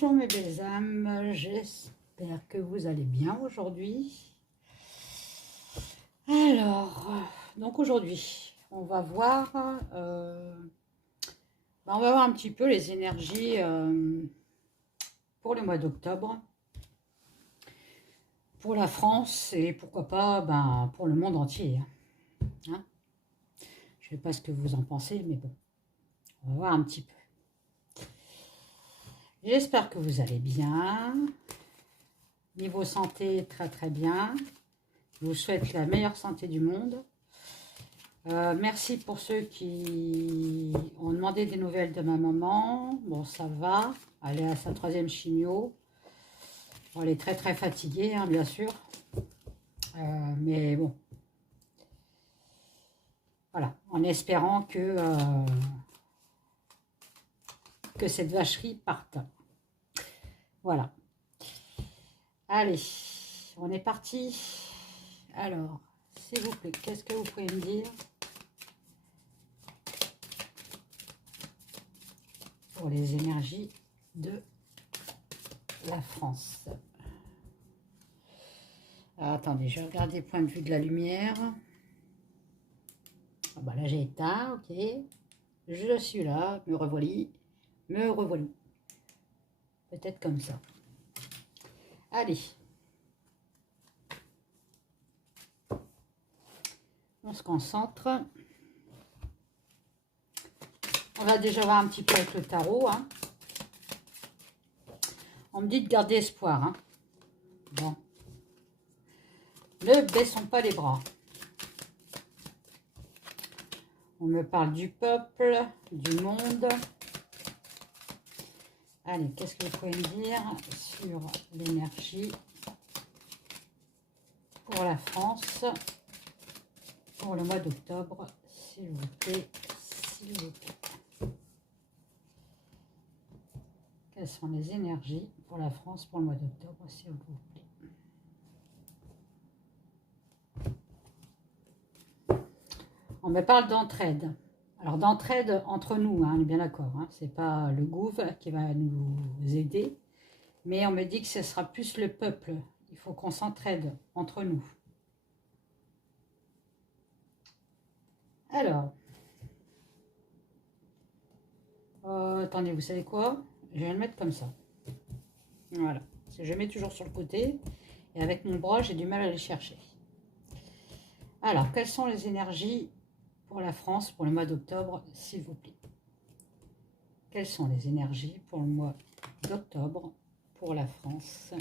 Bonjour mes belles âmes, j'espère que vous allez bien aujourd'hui. Alors, donc aujourd'hui, on va voir, un petit peu les énergies pour le mois d'octobre, pour la France et pourquoi pas pour le monde entier. Hein. Je ne sais pas ce que vous en pensez, mais bon, on va voir un petit peu. J'espère que vous allez bien. Niveau santé, très très bien. Je vous souhaite la meilleure santé du monde. Merci pour ceux qui ont demandé des nouvelles de ma maman. Bon, ça va. Elle est à sa 3e chimio. Bon, elle est très très fatiguée, hein, bien sûr. Mais bon. Voilà. En espérant que cette vacherie parte. Voilà. Allez, on est parti. Alors, s'il vous plaît, qu'est-ce que vous pouvez me dire pour les énergies de la France? Alors, attendez, je vais regarder le point de vue de la lumière. Ah bah là, j'ai éteint, ok. Je suis là, me revoilà. Me revoilà. Peut-être comme ça. Allez. On se concentre. On va déjà voir un petit peu avec le tarot. Hein. On me dit de garder espoir. Hein. Bon. Ne baissons pas les bras. On me parle du peuple, du monde. Allez, qu'est-ce que vous pouvez me dire sur l'énergie pour la France pour le mois d'octobre, s'il vous plaît, s'il vous plaît. Quelles sont les énergies pour la France pour le mois d'octobre, s'il vous plaît? On me parle d'entraide. Alors d'entraide entre nous, hein, on est bien d'accord. Hein, c'est pas le gouv qui va nous aider, mais on me dit que ce sera plus le peuple. Il faut qu'on s'entraide entre nous. Alors, attendez, vous savez quoi? Je vais le mettre comme ça. Voilà. Je mets toujours sur le côté. Et avec mon bras, j'ai du mal à les chercher. Alors, quelles sont les énergies pour la France pour le mois d'octobre, s'il vous plaît? Quelles sont les énergies pour le mois d'octobre pour la France,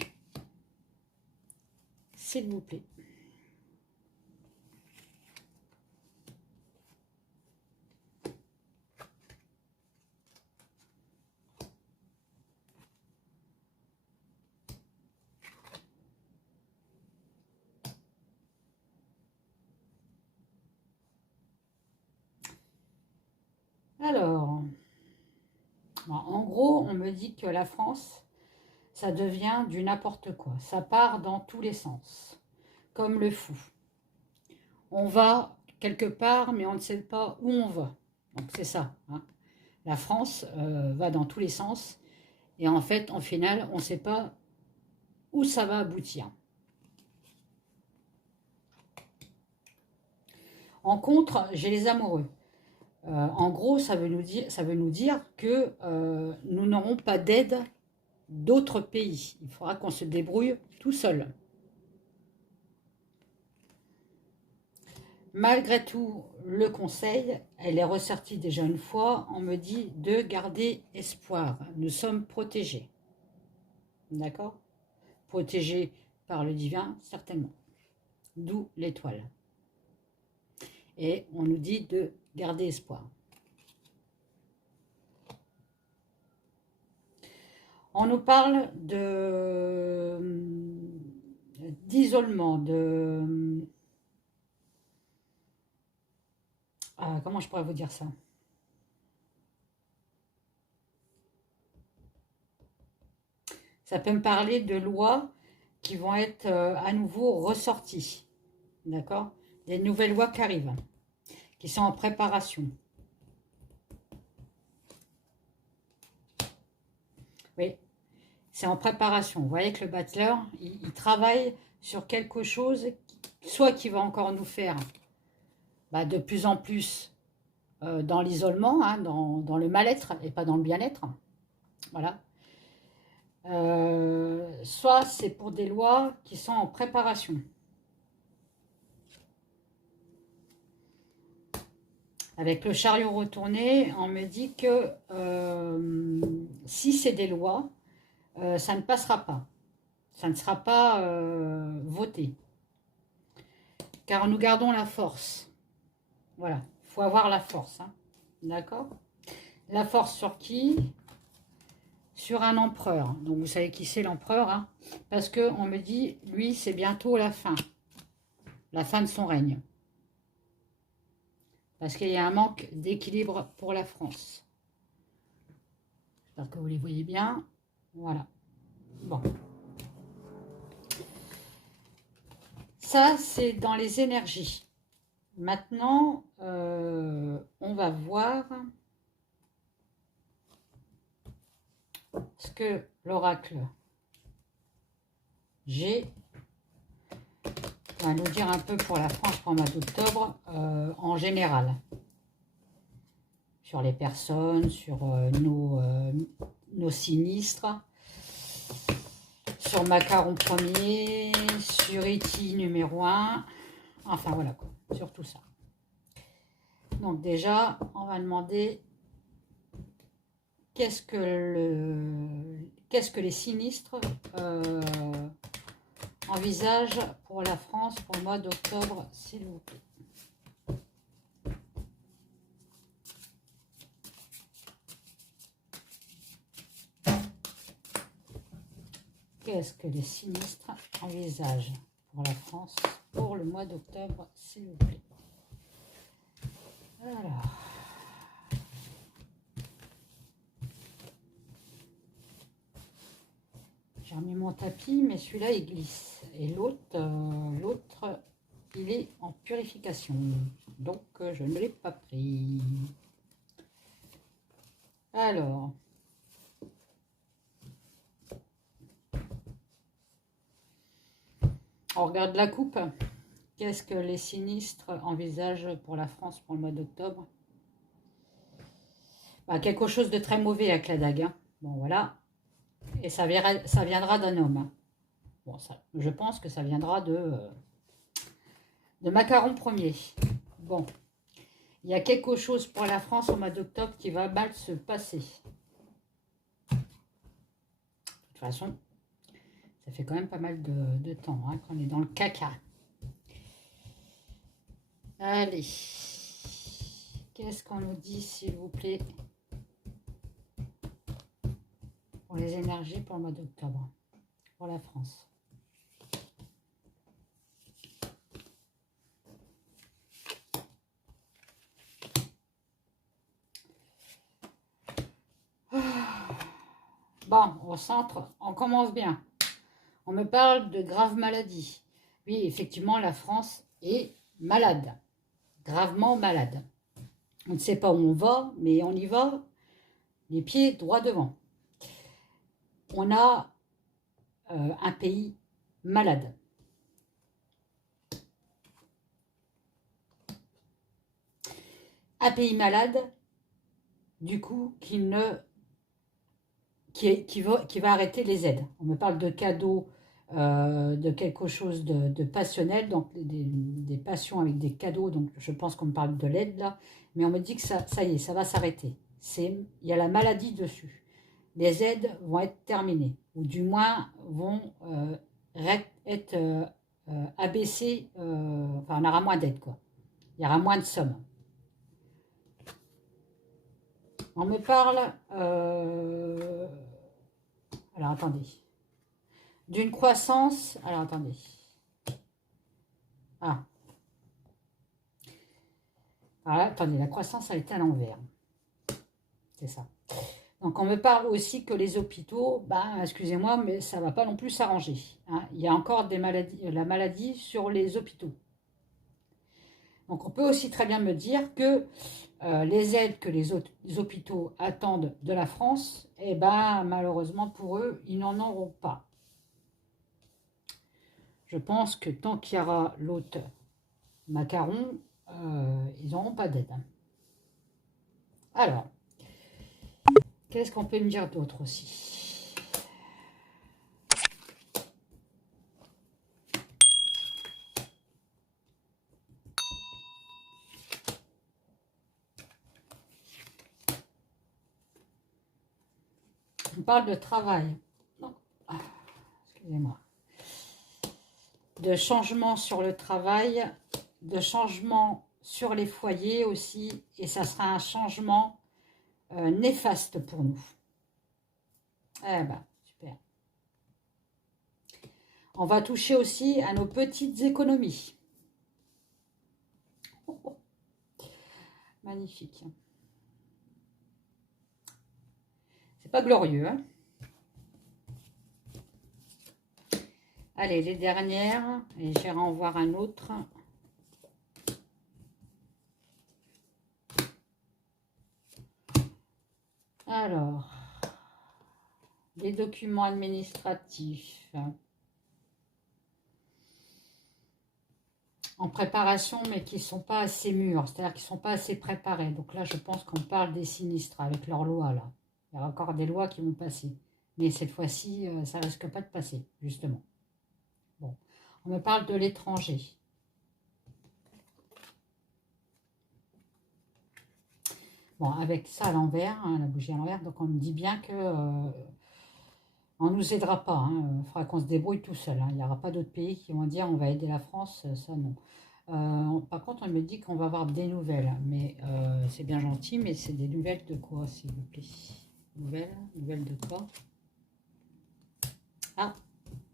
s'il vous plaît? Alors, en gros, on me dit que la France, ça devient du n'importe quoi. Ça part dans tous les sens, comme le fou. On va quelque part, mais on ne sait pas où on va. Donc c'est ça. Hein. La France va dans tous les sens. Et en fait, en final, on ne sait pas où ça va aboutir. En contre, j'ai les amoureux. En gros, ça veut nous dire que nous n'aurons pas d'aide d'autres pays. Il faudra qu'on se débrouille tout seul. Malgré tout, le conseil, elle est ressortie déjà une fois, on me dit de garder espoir. Nous sommes protégés. D'accord? Protégés par le divin, certainement. D'où l'étoile. Et on nous dit de garder espoir. On nous parle d'isolement, comment je pourrais vous dire ça? Ça peut me parler de lois qui vont être à nouveau ressorties. D'accord? Des nouvelles lois qui arrivent, qui sont en préparation. Oui. c'est en préparation. Vous voyez que le battleur, il travaille sur quelque chose, soit qui va encore nous faire de plus en plus dans l'isolement, hein, dans le mal-être et pas dans le bien-être. Voilà. Soit c'est pour des lois qui sont en préparation. Avec le chariot retourné, on me dit que si c'est des lois, ça ne passera pas. Ça ne sera pas voté. Car nous gardons la force. Voilà, il faut avoir la force. Hein. D'accord? La force sur qui? Sur un empereur. Donc vous savez qui c'est l'empereur, hein? Parce qu'on me dit, lui, c'est bientôt la fin. La fin de son règne. Parce qu'il y a un manque d'équilibre pour la France. J'espère que vous les voyez bien. Voilà. Bon. Ça, c'est dans les énergies. Maintenant, on va voir ce que l'oracle G va nous dire un peu pour la France pour le mois d'octobre en général. Sur les personnes, sur nos sinistres, sur Macaron 1er, sur Iti numéro 1, enfin voilà quoi, sur tout ça. Donc déjà, on va demander qu'est-ce que les sinistres envisagent pour la France pour le mois d'octobre, s'il vous plaît. Qu'est-ce que les sinistres envisagent pour la France pour le mois d'octobre, s'il vous plaît? Alors. J'ai remis mon tapis, mais celui-là, il glisse. Et l'autre, il est en purification. Donc, je ne l'ai pas pris. Alors. On regarde la coupe. Qu'est-ce que les sinistres envisagent pour la France pour le mois d'octobre? Quelque chose de très mauvais avec la dague. Hein. Bon, voilà. Et ça viendra d'un homme. Hein. Bon, ça, je pense que ça viendra de Macaron 1er. Bon. Il y a quelque chose pour la France au mois d'octobre qui va mal se passer. De toute façon, ça fait quand même pas mal de temps hein, qu'on est dans le caca. Allez. Qu'est-ce qu'on nous dit, s'il vous plaît, pour les énergies pour le mois d'octobre, pour la France? Bon, au centre, on commence bien. On me parle de graves maladies. Oui, effectivement, la France est malade, gravement malade. On ne sait pas où on va, mais on y va, les pieds droit devant. On a un pays malade. Un pays malade, du coup, qui va arrêter les aides. On me parle de cadeaux, de quelque chose de passionnel, donc des passions avec des cadeaux, donc je pense qu'on me parle de l'aide là, mais on me dit que ça y est, ça va s'arrêter. Il y a la maladie dessus. Les aides vont être terminées, ou du moins vont être abaissées, enfin on aura moins d'aides quoi. Il y aura moins de sommes. On me parle, alors attendez, d'une croissance, alors attendez, voilà, attendez, la croissance a été à l'envers, c'est ça. Donc on me parle aussi que les hôpitaux, excusez-moi, mais ça ne va pas non plus s'arranger. Hein. Il y a encore des maladies, la maladie sur les hôpitaux. Donc on peut aussi très bien me dire que les aides que les hôpitaux attendent de la France, eh ben, malheureusement pour eux, ils n'en auront pas. Je pense que tant qu'il y aura l'hôte Macaron, ils n'auront pas d'aide. Alors, qu'est-ce qu'on peut me dire d'autre aussi? On parle de travail. Non. Ah, excusez-moi. De changement sur le travail, de changement sur les foyers aussi, et ça sera un changement néfaste pour nous. Eh ben, super. On va toucher aussi à nos petites économies. Oh, oh. Magnifique. C'est pas glorieux, hein? Allez, les dernières, et j'irai en voir un autre. Alors, les documents administratifs en préparation, mais qui ne sont pas assez mûrs, c'est-à-dire qui ne sont pas assez préparés. Donc là, je pense qu'on parle des sinistres avec leurs lois, là. Il y a encore des lois qui vont passer. Mais cette fois-ci, ça ne risque pas de passer, justement. Bon, on me parle de l'étranger. Bon, avec ça à l'envers, hein, la bougie à l'envers, donc on me dit bien que on ne nous aidera pas. Il faudra qu'on se débrouille tout seul. Hein. Il n'y aura pas d'autres pays qui vont dire on va aider la France, ça non. Par contre, on me dit qu'on va avoir des nouvelles. Mais c'est bien gentil, mais c'est des nouvelles de quoi, s'il vous plaît? Nouvelles de quoi? Ah,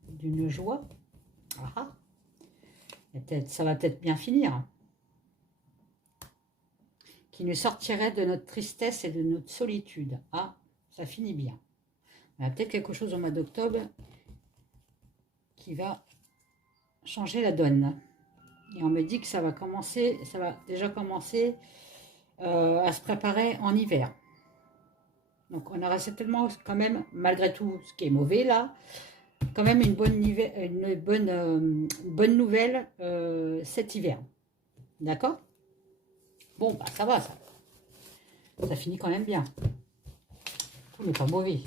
d'une joie. Ah, ça va peut-être bien finir. Qui nous sortirait de notre tristesse et de notre solitude. Ah, ça finit bien. Il y a peut-être quelque chose au mois d'octobre qui va changer la donne. Et on me dit que ça va déjà commencer à se préparer en hiver. Donc on aura certainement quand même, malgré tout ce qui est mauvais là, quand même une bonne nouvelle cet hiver. D'accord? Bon, bah ça va, ça finit quand même bien. Tout n'est pas mauvais,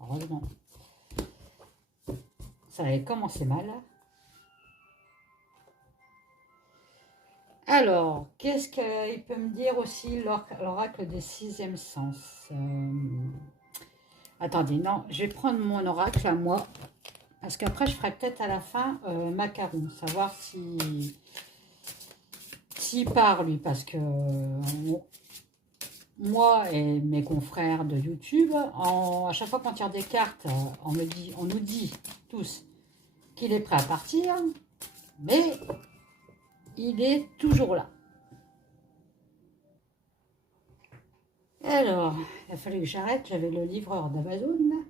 heureusement. Ça avait commencé mal. Alors, qu'est-ce qu'il peut me dire aussi l'oracle des sixième sens? Attendez, non, je vais prendre mon oracle à moi. Parce qu'après, je ferai peut-être à la fin Macaron. Savoir s'il part, lui. Parce que moi et mes confrères de YouTube, à chaque fois qu'on tire des cartes, on nous dit tous qu'il est prêt à partir. Mais il est toujours là. Alors, il a fallu que j'arrête. J'avais le livreur d'Amazon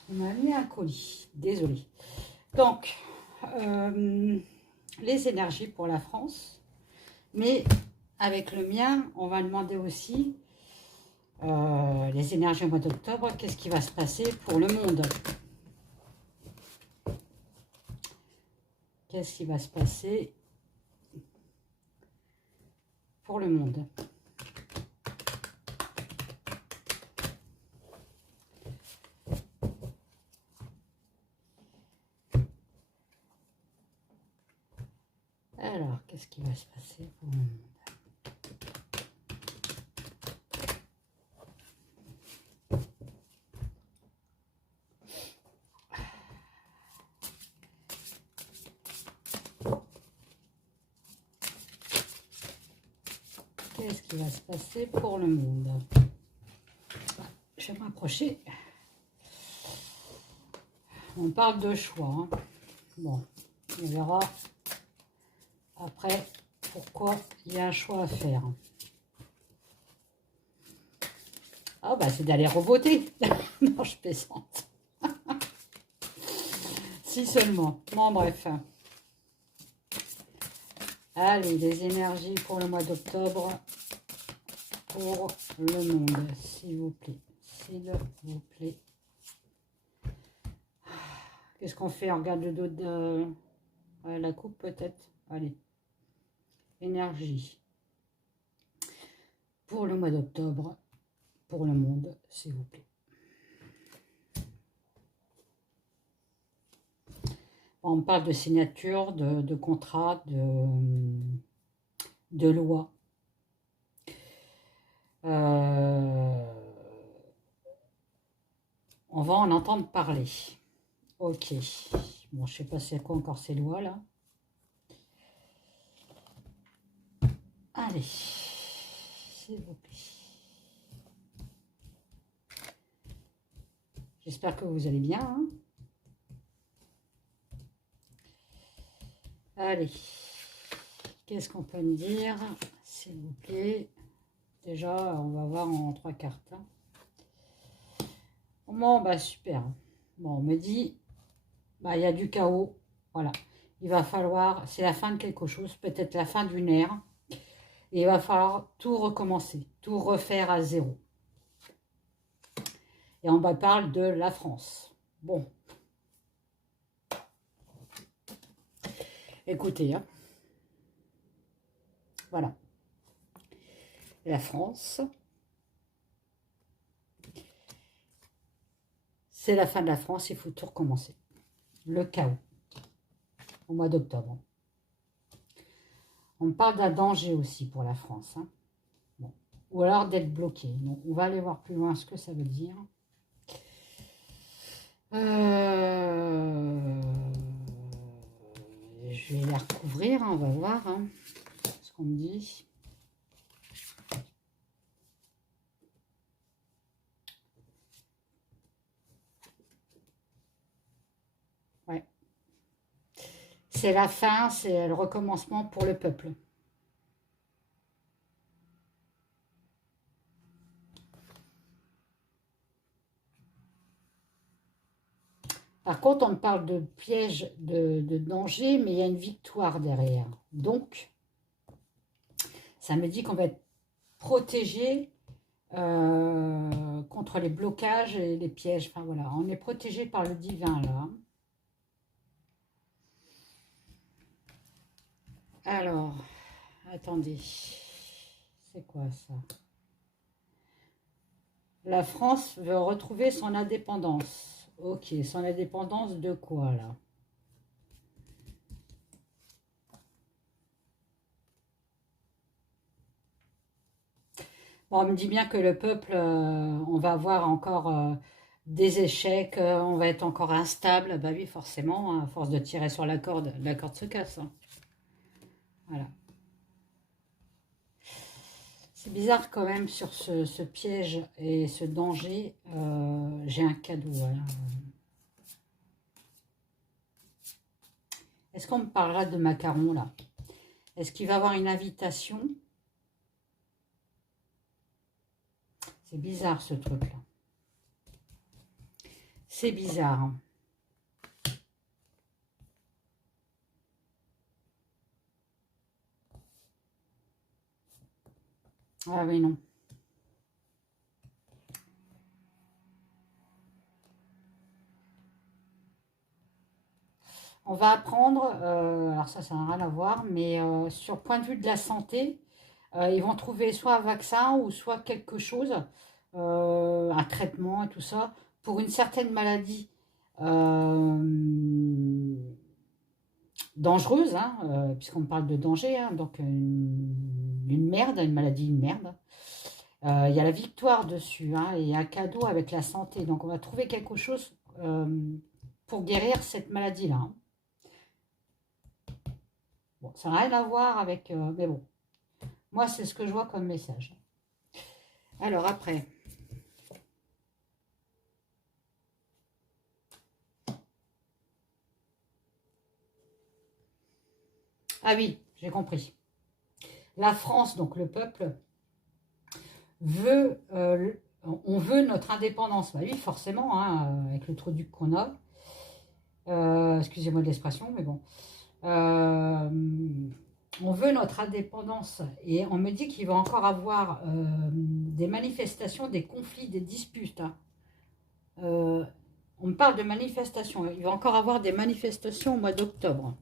qui m'a mis un colis. Désolée. Donc, les énergies pour la France. Mais avec le mien, on va demander aussi les énergies au mois d'octobre. Qu'est-ce qui va se passer pour le monde? Qu'est-ce qui va se passer pour le monde? Alors, qu'est-ce qui va se passer pour le monde? Qu'est-ce qui va se passer pour le monde? Je vais m'approcher. On parle de choix. Hein. Bon, on verra après pourquoi il y a un choix à faire. Ah bah c'est d'aller revoter. Non, je plaisante. Si seulement. Bon, bref. Allez, les énergies pour le mois d'octobre. pour le monde, s'il vous plaît. S'il vous plaît. Qu'est-ce qu'on fait? On regarde le dos de la coupe, peut-être. Allez. Énergie. Pour le mois d'octobre, pour le monde, s'il vous plaît. On parle de signature, de contrat, de loi. On va en entendre parler. Ok. Bon, je sais pas c'est quoi encore ces lois là. Allez. S'il vous plaît. J'espère que vous allez bien. Hein. Allez. Qu'est-ce qu'on peut me dire, s'il vous plaît? Déjà, on va voir en 3 cartes. Hein. Bon, bah super. Bon, on me dit, bah il y a du chaos. Voilà. Il va falloir, c'est la fin de quelque chose, peut-être la fin d'une ère. Et il va falloir tout recommencer, tout refaire à zéro. Et on va parler de la France. Bon. Écoutez, hein. Voilà. La France. C'est la fin de la France, il faut tout recommencer. Le chaos. Au mois d'octobre. On parle d'un danger aussi pour la France. Hein. Bon. Ou alors d'être bloqué. Donc, on va aller voir plus loin ce que ça veut dire. Je vais la recouvrir, hein, on va voir hein, ce qu'on me dit. Ouais. C'est la fin, c'est le recommencement pour le peuple. Par contre, on me parle de piège, de danger, mais il y a une victoire derrière. Donc, ça me dit qu'on va être protégé contre les blocages et les pièges. Enfin voilà, on est protégé par le divin là. Alors, attendez, c'est quoi ça? La France veut retrouver son indépendance. Ok, son indépendance de quoi là? Bon, on me dit bien que le peuple, on va avoir encore des échecs, on va être encore instable. Bah oui, forcément, hein, à force de tirer sur la corde se casse. Hein. Voilà. C'est bizarre quand même sur ce piège et ce danger. J'ai un cadeau. Voilà. Est-ce qu'on me parlera de macarons là? Est-ce qu'il va y avoir une invitation? C'est bizarre ce truc-là. C'est bizarre. Hein. Ah oui, non. On va apprendre, alors ça n'a rien à voir, mais sur point de vue de la santé, ils vont trouver soit un vaccin ou soit quelque chose, un traitement et tout ça, pour une certaine maladie dangereuse, hein, puisqu'on parle de danger, hein, donc une merde, une maladie, une merde. Il y a la victoire dessus, hein, et un cadeau avec la santé. Donc on va trouver quelque chose pour guérir cette maladie-là. Hein. Bon, ça n'a rien à voir avec... mais bon, moi c'est ce que je vois comme message. Alors après... Ah oui, j'ai compris. La France, donc le peuple, veut... on veut notre indépendance. Bah oui, forcément, hein, avec le trou-duc qu'on a. Excusez-moi de l'expression, mais bon. On veut notre indépendance et on me dit qu'il va encore avoir des manifestations, des conflits, des disputes. Hein. On me parle de manifestations. Il va encore avoir des manifestations au mois d'octobre.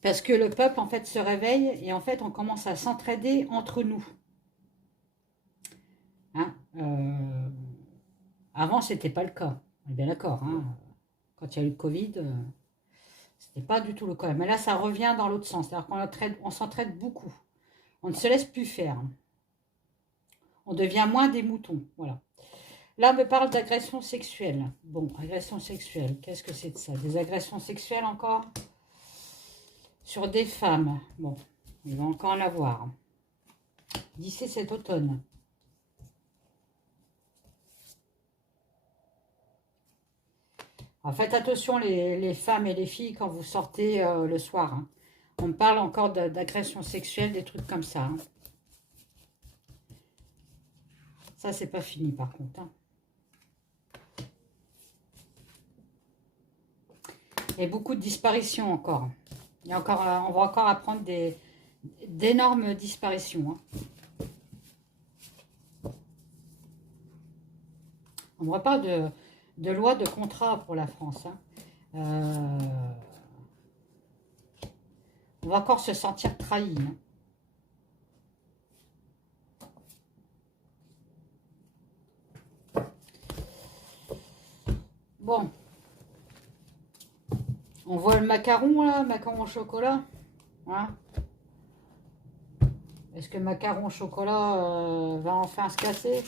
Parce que le peuple, en fait, se réveille et en fait, on commence à s'entraider entre nous. Hein avant, ce n'était pas le cas. On est bien d'accord. Hein quand il y a eu le Covid, c'était pas du tout le cas. Mais là, ça revient dans l'autre sens. C'est-à-dire qu'on s'entraide beaucoup. On ne se laisse plus faire. On devient moins des moutons. Voilà. Là, on me parle d'agression sexuelle. Bon, agression sexuelle, qu'est-ce que c'est de ça? Des agressions sexuelles encore? Sur des femmes. Bon, il va encore en avoir. D'ici cet automne. Alors, faites attention les femmes et les filles quand vous sortez le soir. Hein. On me parle encore d'agression sexuelle, des trucs comme ça. Hein. Ça, c'est pas fini par contre. Hein. Et beaucoup de disparitions encore. Il y a encore on va encore apprendre d'énormes disparitions. Hein. On me reparle de loi de contrat pour la France. Hein. On va encore se sentir trahi. Hein. Bon. On voit le macaron là, macaron au chocolat. Hein. Est-ce que macaron au chocolat va enfin se casser?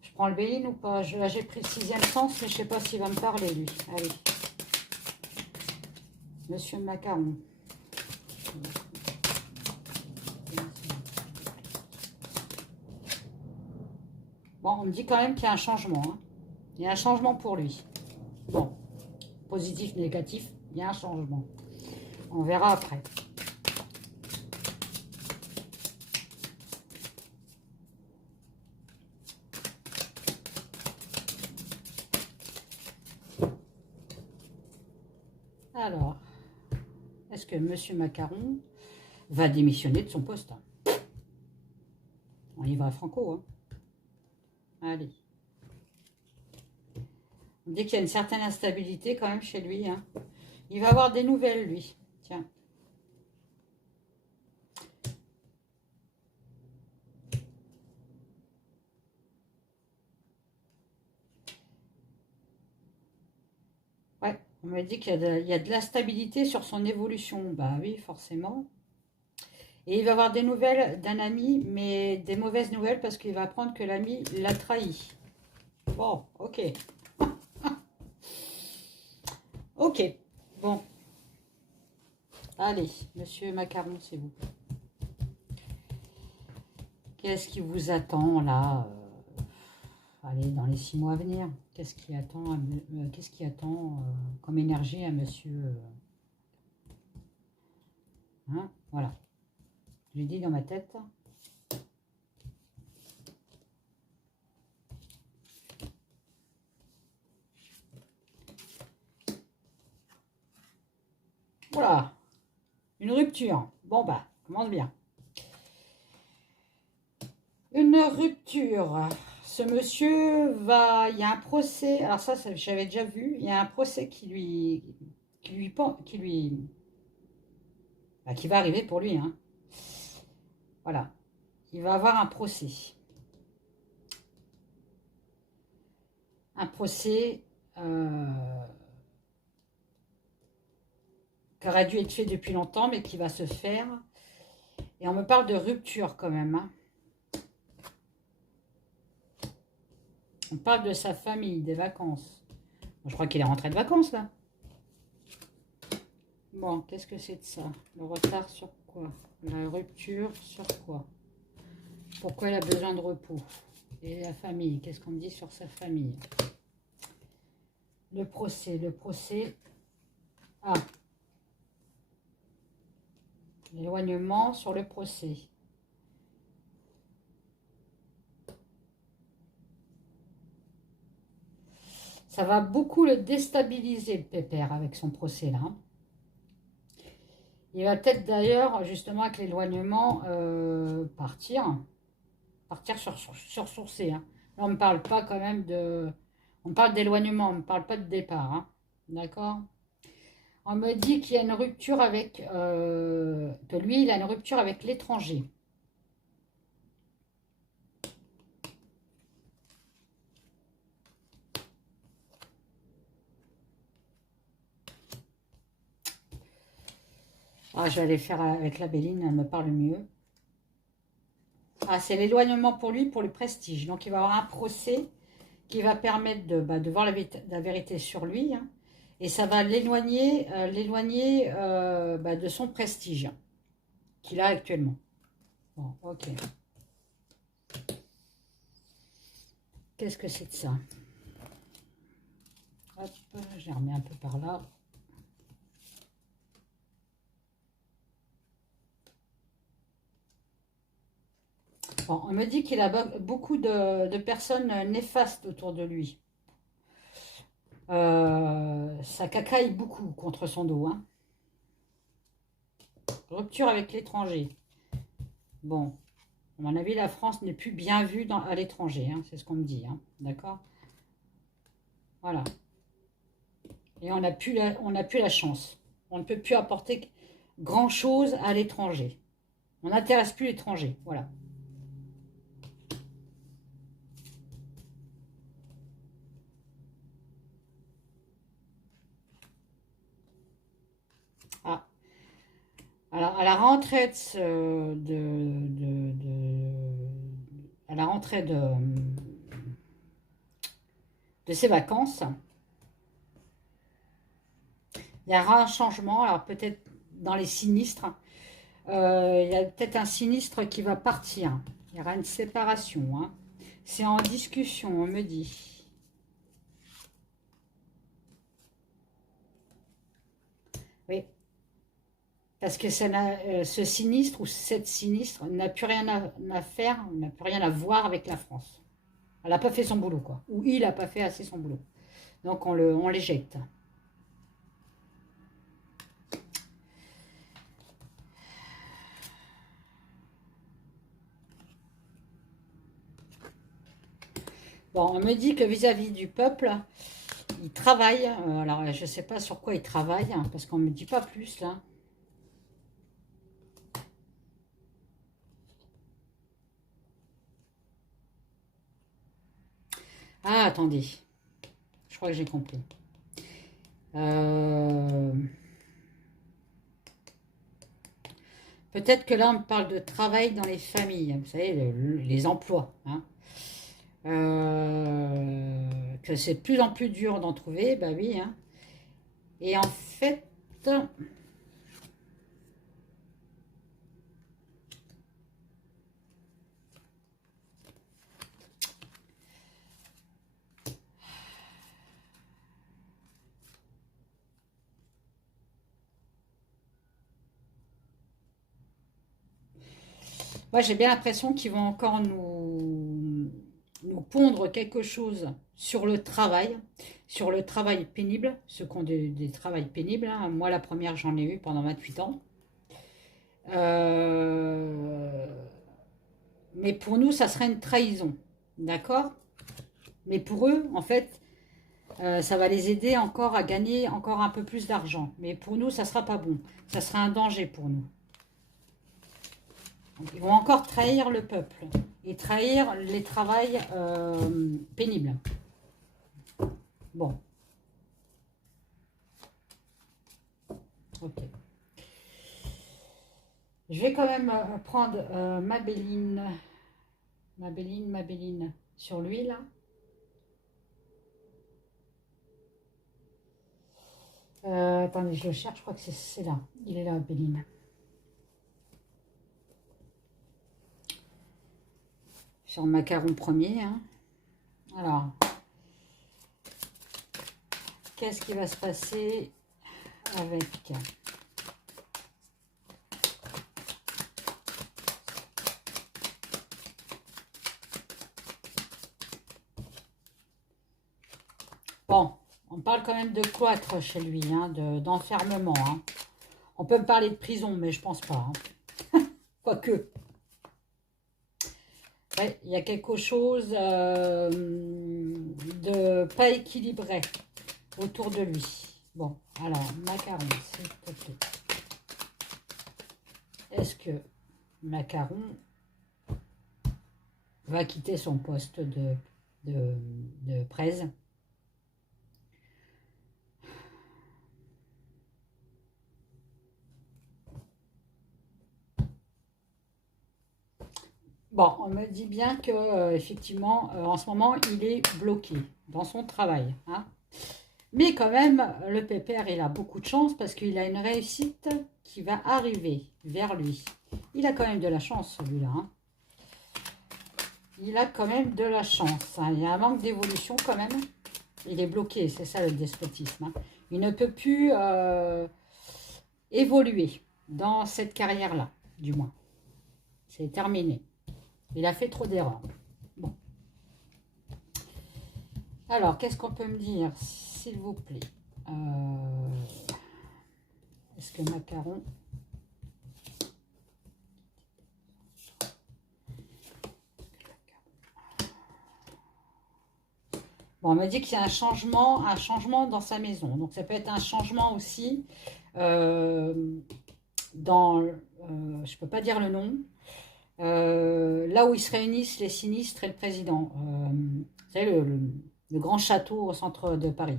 Je prends le Béline ou pas? Là j'ai pris le 6e sens, mais je sais pas s'il va me parler lui. Allez. Monsieur le macaron. Bon, on me dit quand même qu'il y a un changement. Hein. Il y a un changement pour lui. Bon, positif, négatif, il y a un changement. On verra après. Alors, est-ce que Monsieur Macaron va démissionner de son poste? On y va à Franco. Hein. Allez. On dit qu'il y a une certaine instabilité quand même chez lui. Hein. Il va avoir des nouvelles, lui. Tiens. Ouais, on m'a dit qu'il y a de l'instabilité sur son évolution. Bah oui, forcément. Et il va avoir des nouvelles d'un ami, mais des mauvaises nouvelles parce qu'il va apprendre que l'ami l'a trahi. Bon, ok. Ok, bon. Allez, Monsieur Macaron, c'est vous. Qu'est-ce qui vous attend là allez, dans les 6 mois à venir? Qu'est-ce qui attend comme énergie à Monsieur hein, voilà. Je l'ai dit dans ma tête. Voilà. Une rupture. Bon bah, commence bien. Une rupture. Ce monsieur va... Il y a un procès. Alors ça j'avais déjà vu. Il y a un procès qui va arriver pour lui. Hein. Voilà. Il va avoir un procès. Un procès qui aurait dû être fait depuis longtemps, mais qui va se faire. Et on me parle de rupture quand même. Hein. On parle de sa famille, des vacances. Bon, je crois qu'il est rentré de vacances, là. Bon, qu'est-ce que c'est de ça? Le retard sur quoi? La rupture sur quoi? Pourquoi elle a besoin de repos? Et la famille, qu'est-ce qu'on me dit sur sa famille? Le procès. Ah. L'éloignement sur le procès. Ça va beaucoup le déstabiliser, le pépère, avec son procès là. Il va peut-être d'ailleurs, justement, avec l'éloignement, partir sur sourcer. Hein. Là, on ne parle pas quand même de... On parle d'éloignement, on ne parle pas de départ. Hein. D'accord? On me dit qu'il y a une rupture avec... que lui, il a une rupture avec l'étranger. Ah, je vais aller faire avec la Béline, elle me parle mieux. Ah, c'est l'éloignement pour lui, pour le prestige. Donc, il va avoir un procès qui va permettre de voir la vérité sur lui. Hein, et ça va l'éloigner de son prestige qu'il a actuellement. Bon, ok. Qu'est-ce que c'est de ça? Hop, je les remets un peu par là. Bon, on me dit qu'il a beaucoup de personnes néfastes autour de lui. Ça cacaille beaucoup contre son dos. Hein. Rupture avec l'étranger. Bon, à mon avis, la France n'est plus bien vue à l'étranger. Hein, c'est ce qu'on me dit. Hein, d'accord? Voilà. Et on n'a plus la chance. On ne peut plus apporter grand-chose à l'étranger. On n'intéresse plus l'étranger. Voilà. Ah. Alors, à la rentrée à la rentrée de ses vacances, il y aura un changement. Alors, peut-être dans les sinistres, il y a peut-être un sinistre qui va partir. Il y aura une séparation. Hein. C'est en discussion, on me dit. Oui. Parce que ce sinistre ou cette sinistre n'a plus rien à faire, n'a plus rien à voir avec la France. Elle n'a pas fait son boulot, quoi. Ou il n'a pas fait assez son boulot. Donc on l'éjecte. Bon, on me dit que vis-à-vis du peuple, il travaille. Alors je ne sais pas sur quoi il travaille, hein, parce qu'on ne me dit pas plus là. Ah, attendez. Je crois que j'ai compris. Peut-être que là, on parle de travail dans les familles. Vous savez, les emplois. Hein. Que c'est de plus en plus dur d'en trouver, bah oui. Hein. Et en fait, moi j'ai bien l'impression qu'ils vont encore nous pondre quelque chose sur le travail pénible, ceux qui ont des travails pénibles. Hein. Moi, la première, j'en ai eu pendant 28 ans. Euh, mais pour nous, ça serait une trahison. D'accord? Mais pour eux, en fait, ça va les aider encore à gagner encore un peu plus d'argent. Mais pour nous, ça ne sera pas bon. Ça sera un danger pour nous. Donc, ils vont encore trahir le peuple et trahir les travails pénibles. Bon. Ok. Je vais quand même prendre ma Béline. Ma Béline sur lui, là. Attendez, je le cherche, je crois que c'est là. Il est là, Béline. Sur le macaron premier. Hein. Alors, qu'est-ce qui va se passer avec... Bon, on parle quand même de cloître chez lui, hein, d'enfermement. Hein. On peut me parler de prison, mais je pense pas. Hein. Quoique. Ouais, il y a quelque chose de pas équilibré autour de lui. Bon, alors, Macaron, s'il te plaît. Est-ce que Macaron va quitter son poste de presse? Bon, on me dit bien que effectivement, en ce moment, il est bloqué dans son travail. Hein. Mais quand même, le pépère, il a beaucoup de chance parce qu'il a une réussite qui va arriver vers lui. Il a quand même de la chance, celui-là. Hein. Il a quand même de la chance. Hein. Il y a un manque d'évolution quand même. Il est bloqué, c'est ça le despotisme. Hein. Il ne peut plus évoluer dans cette carrière-là, du moins. C'est terminé. Il a fait trop d'erreurs. Bon. Alors, qu'est-ce qu'on peut me dire, s'il vous plaît Est-ce que Macaron... Bon, on me dit qu'il y a un changement dans sa maison. Donc, ça peut être un changement aussi dans... je ne peux pas dire le nom. Là où ils se réunissent, les sinistres et le président. Vous savez, le grand château au centre de Paris.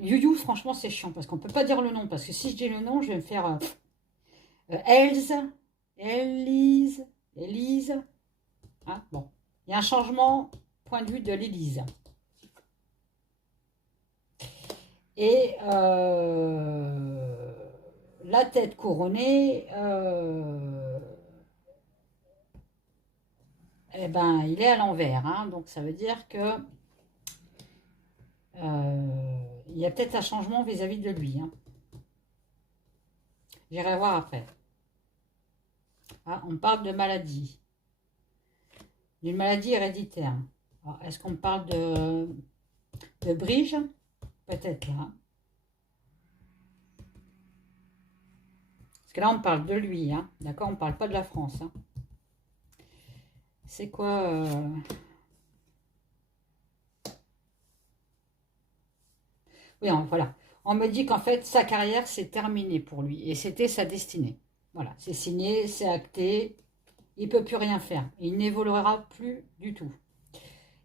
You, franchement, c'est chiant parce qu'on ne peut pas dire le nom. Parce que si je dis le nom, je vais me faire... Élise. Hein, bon. Il y a un changement, point de vue de l'Élise. Et la tête couronnée, eh ben, il est à l'envers. Hein, donc, ça veut dire que il y a peut-être un changement vis-à-vis de lui. Hein. J'irai voir après. Ah, on parle de maladie. D'une maladie héréditaire. Est-ce qu'on parle de Brige? Peut-être là. Parce que là, on parle de lui. Hein. D'accord? On ne parle pas de la France. Hein. C'est quoi Oui, voilà. On me dit qu'en fait, sa carrière, c'est terminé pour lui. Et c'était sa destinée. Voilà, c'est signé, c'est acté. Il ne peut plus rien faire. Il n'évoluera plus du tout.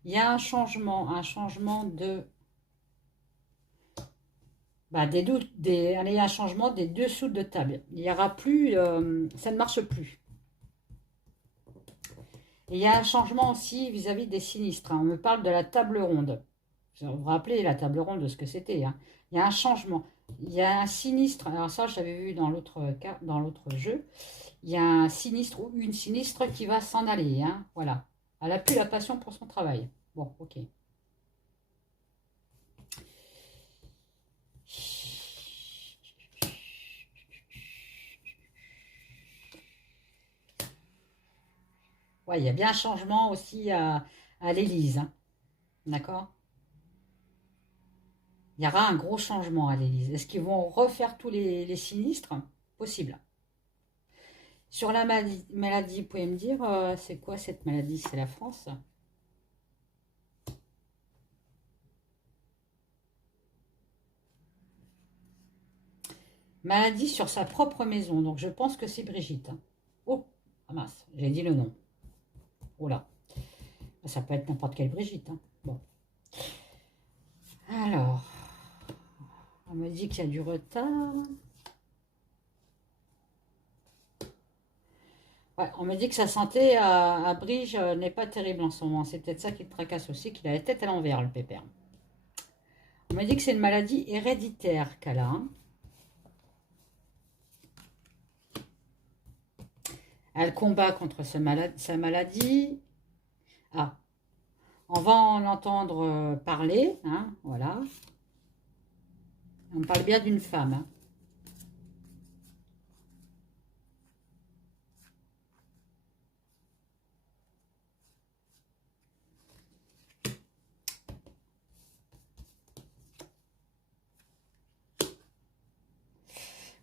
Il y a un changement de... allez, un changement des dessous de table. Il n'y aura plus... ça ne marche plus. Et il y a un changement aussi vis-à-vis des sinistres. Hein. On me parle de la table ronde. Vous vous rappelez la table ronde de ce que c'était. Hein. Il y a un changement. Il y a un sinistre. Alors ça, je l'avais vu dans l'autre jeu. Il y a un sinistre ou une sinistre qui va s'en aller. Hein. Voilà. Elle n'a plus la passion pour son travail. Bon, ok. Ouais, il y a bien un changement aussi à l'Élise. Hein. D'accord? Il y aura un gros changement à l'Élysée. Est-ce qu'ils vont refaire tous les sinistres? Possible. Sur la maladie, vous pouvez me dire, c'est quoi cette maladie? C'est la France? Maladie sur sa propre maison. Donc je pense que c'est Brigitte. Hein. Oh, ah mince, j'ai dit le nom. Oh là. Ça peut être n'importe quelle Brigitte. Hein. Bon. Alors, on me dit qu'il y a du retard. Ouais, on me dit que sa santé à Brige n'est pas terrible en ce moment. C'est peut-être ça qui le tracasse aussi, qu'il a la tête à l'envers, le pépère. On me dit que c'est une maladie héréditaire qu'elle a. Hein. Elle combat contre sa maladie. Ah, on va en entendre parler. Hein, voilà. On parle bien d'une femme. Hein.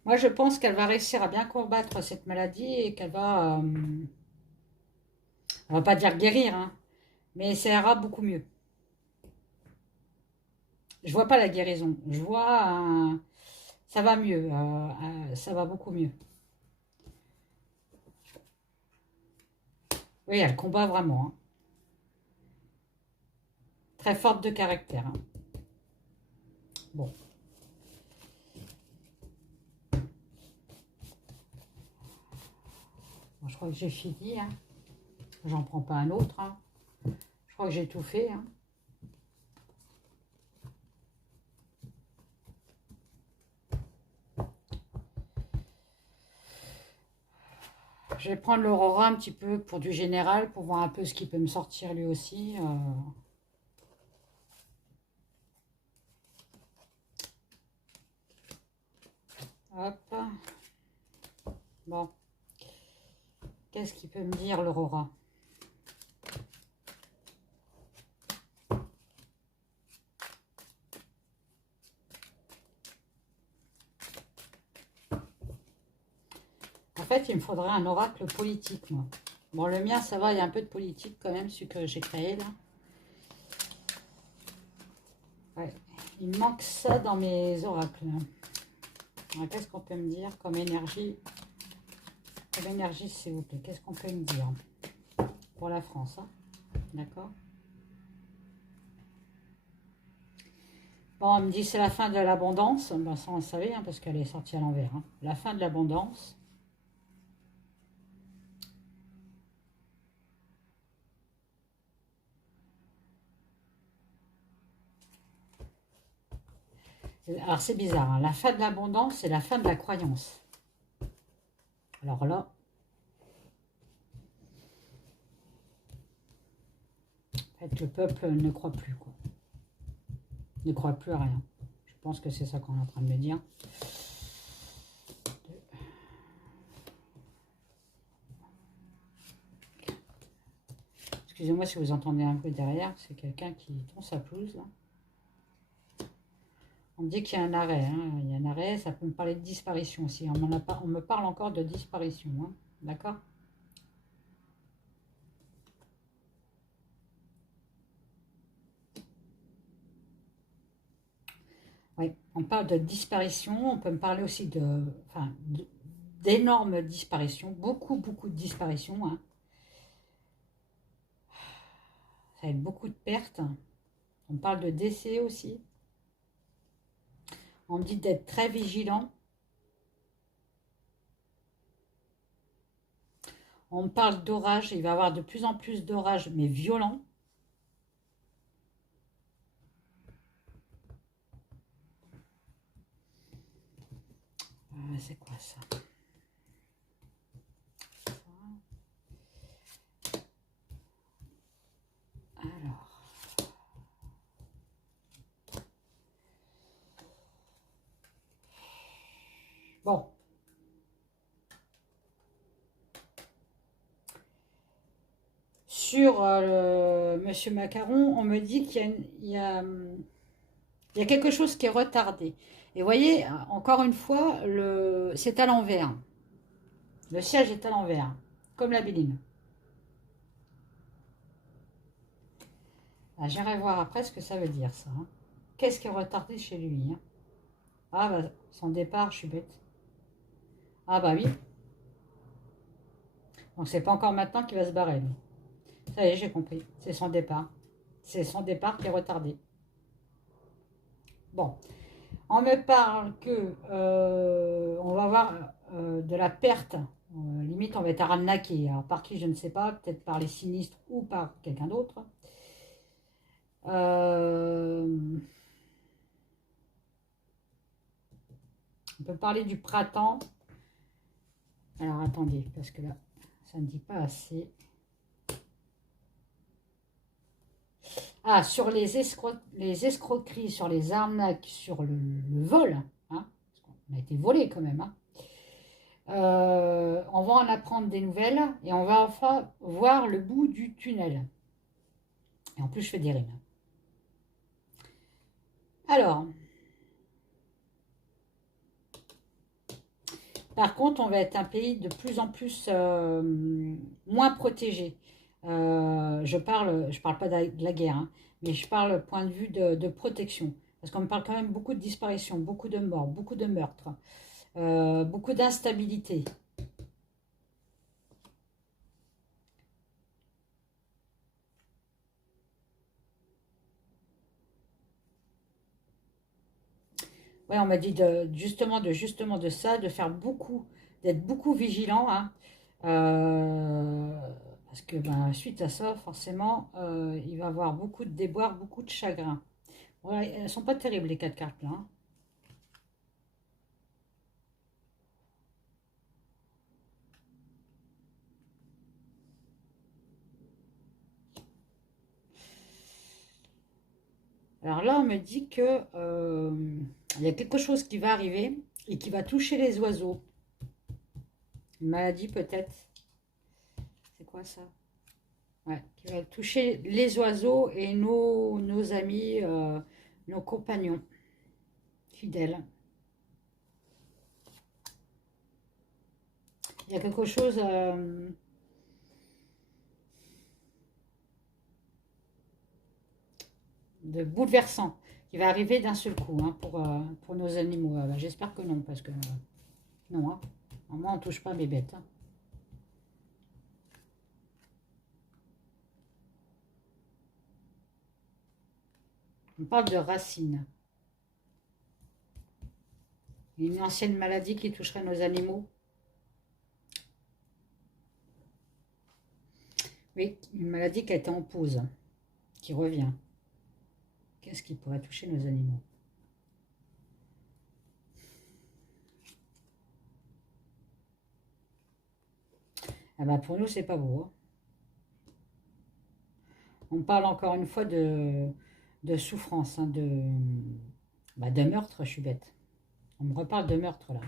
Moi, je pense qu'elle va réussir à bien combattre cette maladie et qu'elle va, on va pas dire guérir, hein, mais ça ira beaucoup mieux. Je vois pas la guérison. Je vois, ça va mieux, ça va beaucoup mieux. Oui, elle combat vraiment, hein. Très forte de caractère, hein. Bon, bon, je crois que j'ai fini, hein. J'en prends pas un autre, hein. Je crois que j'ai tout fait, hein. Je vais prendre l'Aurora un petit peu pour du général, pour voir un peu ce qui peut me sortir lui aussi. Hop. Bon, qu'est-ce qu'il peut me dire l'Aurora? En fait, il me faudrait un oracle politique, moi. Bon, le mien, ça va, il y a un peu de politique quand même, celui que j'ai créé là. Ouais, il me manque ça dans mes oracles. Qu'est-ce qu'on peut me dire comme énergie? Comme énergie, s'il vous plaît. Qu'est-ce qu'on peut me dire pour la France, hein? D'accord. Bon, on me dit c'est la fin de l'abondance. Ben, ça, on le savait, hein, parce qu'elle est sortie à l'envers, hein. La fin de l'abondance. Alors, c'est bizarre, hein. La fin de l'abondance, c'est la fin de la croyance. Alors là, en fait, le peuple ne croit plus, quoi. Ne croit plus à rien. Je pense que c'est ça qu'on est en train de me dire. Excusez-moi si vous entendez un bruit derrière, c'est quelqu'un qui tond sa pelouse, là. On me dit qu'il y a un arrêt, hein. Il y a un arrêt, ça peut me parler de disparition aussi. On me parle encore de disparition, hein. D'accord? Oui, on parle de disparition, on peut me parler aussi enfin, d'énormes disparitions, beaucoup, beaucoup de disparitions, hein. Ça va être beaucoup de pertes. On parle de décès aussi. On me dit d'être très vigilant. On me parle d'orage, il va y avoir de plus en plus d'orages, mais violents. C'est quoi ça? Alors. Bon. Sur Monsieur Macaron, on me dit qu'il y a, il y a quelque chose qui est retardé. Et vous voyez, encore une fois, c'est à l'envers. Le siège est à l'envers, comme la béline. Ah, j'irai voir après ce que ça veut dire, ça, hein. Qu'est-ce qui est retardé chez lui, hein? Ah, bah, son départ, je suis bête. Ah, bah oui. Donc, c'est pas encore maintenant qu'il va se barrer, lui. Ça y est, j'ai compris. C'est son départ. C'est son départ qui est retardé. Bon. On me parle que on va avoir de la perte. Limite, on va être arnaqué. Alors, par qui, je ne sais pas. Peut-être par les sinistres ou par quelqu'un d'autre. Euh, on peut parler du printemps. Alors, attendez, parce que là, ça ne dit pas assez. Ah, sur les escroqueries, sur les arnaques, sur le vol, hein, parce qu'on a été volé quand même, hein. On va en apprendre des nouvelles et on va enfin voir le bout du tunnel. Et en plus, je fais des rimes. Alors, Par contre, on va être un pays de plus en plus moins protégé. Je parle pas de la guerre, hein, mais je parle point de vue de protection. Parce qu'on me parle quand même beaucoup de disparitions, beaucoup de morts, beaucoup de meurtres, beaucoup d'instabilité. Ouais, on m'a dit justement de ça, de faire beaucoup, d'être beaucoup vigilant, hein. Euh, parce que ben, suite à ça, forcément, il va y avoir beaucoup de déboires, beaucoup de chagrin. Ouais, elles sont pas terribles les quatre cartes là, hein. Alors là, on me dit que il y a quelque chose qui va arriver et qui va toucher les oiseaux. Une maladie peut-être. C'est quoi ça? Ouais, qui va toucher les oiseaux et nos amis, nos compagnons fidèles. Il y a quelque chose de bouleversant qui va arriver d'un seul coup, hein, pour nos animaux. Ah bah, j'espère que non, parce que non, hein. Moi, on touche pas mes bêtes, hein. On parle de racines. Une ancienne maladie qui toucherait nos animaux. Oui, une maladie qui a été en pause, qui revient. Qu'est-ce qui pourrait toucher nos animaux? Ah bah pour nous, c'est pas beau, hein. On parle encore une fois de souffrance, hein, de meurtre, je suis bête. On me reparle de meurtre là.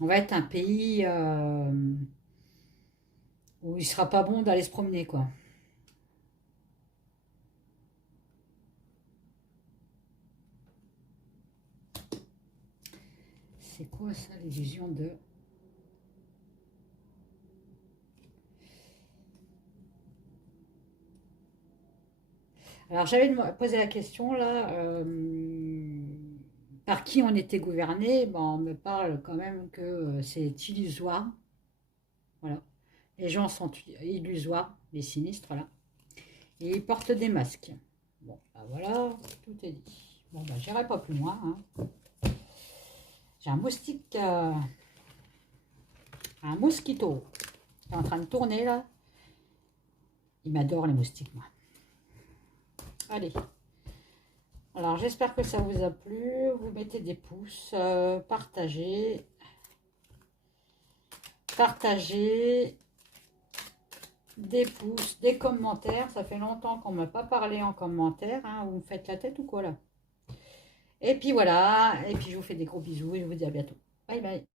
On va être un pays où il sera pas bon d'aller se promener, quoi. C'est quoi ça, l'illusion de... Alors j'avais posé la question là, par qui on était gouverné. Bon, on me parle quand même que c'est illusoire. Voilà. Les gens sont illusoires, les sinistres là. Et ils portent des masques. Bon, bah voilà, tout est dit. Bon, bah j'irai pas plus loin, hein. J'ai un moustique, un mosquito qui est en train de tourner là. Il m'adore les moustiques, moi. Allez. Alors j'espère que ça vous a plu. Vous mettez des pouces, partagez, partagez, des pouces, des commentaires. Ça fait longtemps qu'on ne m'a pas parlé en commentaire, hein. Vous me faites la tête ou quoi là? Et puis voilà. Et puis je vous fais des gros bisous et je vous dis à bientôt. Bye bye.